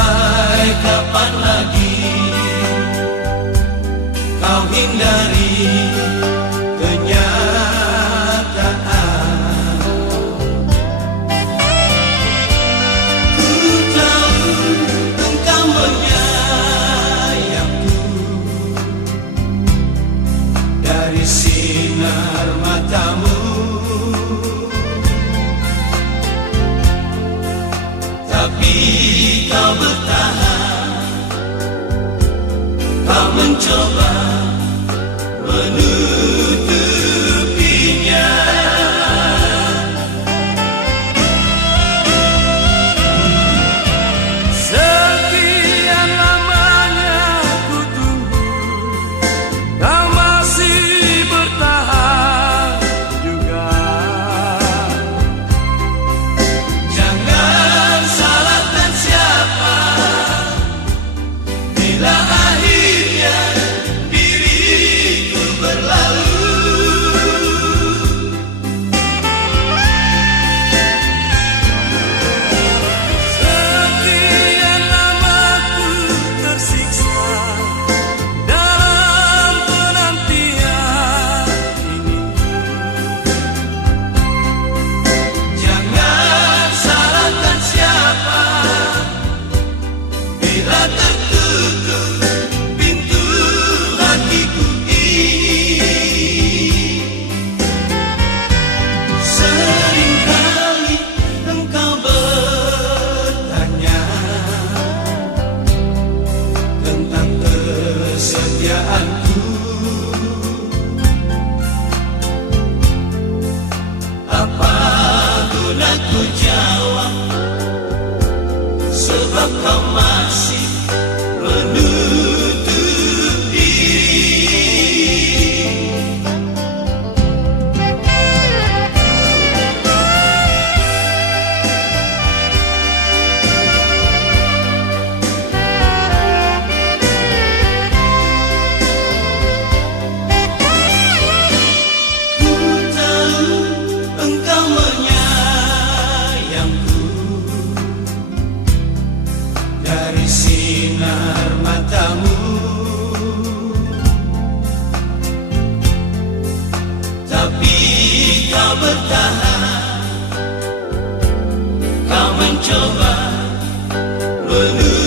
Sampai kapan lagi kau hindari kenyataan? Ku tahu engkau menyayangku dari sinar matamu, tapi kau bertahan, kau mencoba menutupinya. Sekian lamanya ku tunggu, kau masih bertahan juga. Jangan salahkan siapa bila akhirnya diriku berlalu. Sekian lama ku tersiksa dalam penantian ini. Jangan salahkan siapa bila tertutup pintu hatiku ini. Seringkali engkau bertanya tentang kesetiaanku. Apa guna ku jawab, sebab kau masih menutup diri. Ku tahu engkau menyayangku dari sinar matamu, tapi kau bertahan, kau mencoba menutupinya.